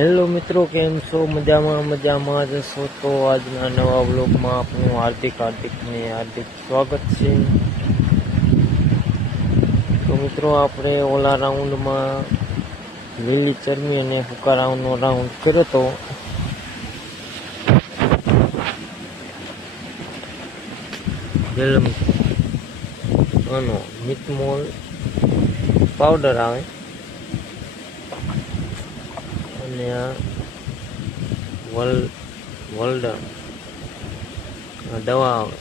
Hello મિત્રો, કેમ છો? મજામાં જશો તો આજના નવા વ્લોગમાં આપનું હાર્દિક સ્વાગત છે. તો મિત્રો, આપણે ઓલા રાઉન્ડમાં લીલી ચરમી અને હુકા રાઉન્ડનો રાઉન્ડ કર્યો તો આનો મિથમોલ પાવડર આવે અને આ વલ્ડર દવા આવે.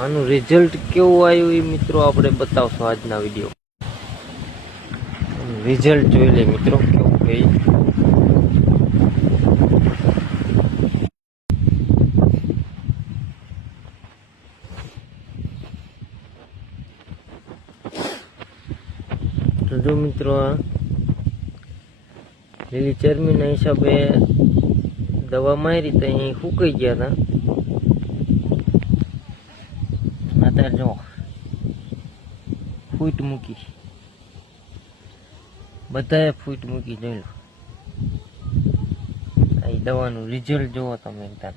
આનું રિઝલ્ટ કેવું આવ્યું એ મિત્રો આપણે બતાવશું આજના વિડીયો. રિઝલ્ટ જોઈ લે મિત્રો કેવું ગઈ. તો જો મિત્રો, આ લીલી ચરમીના હિસાબે દવા મારી તો અહીં ફૂંકાઈ ગયા હતા. અત્યારે જો ફૂટ મૂકી, બધાએ ફૂટ મૂકી. જોઈ લો આ દવાનું રિઝલ્ટ જુઓ તમે એકદમ.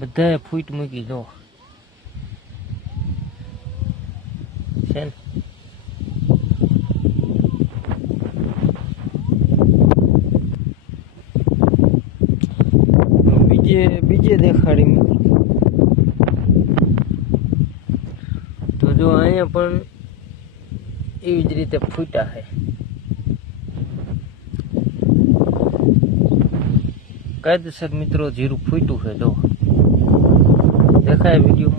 બધાએ ફૂટ મૂકી જો છે ને. બીજે દેખાડી મિત્રો. તો જો અહીંયા પણ એવી જ રીતે ફૂટા છે. કાયદેસર મિત્રો જીરું ફૂટ્યું છે. જો દેખાય વિડીયો.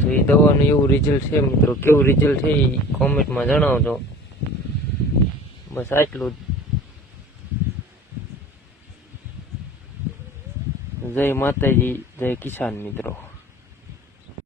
તો એ દવાનું એવું રિઝલ્ટ છે મિત્રો. કેવું રિઝલ્ટ છે એ કોમેન્ટમાં જણાવજો. બસ આટલું જ. જય માતાજી, જય કિસાન મિત્રો.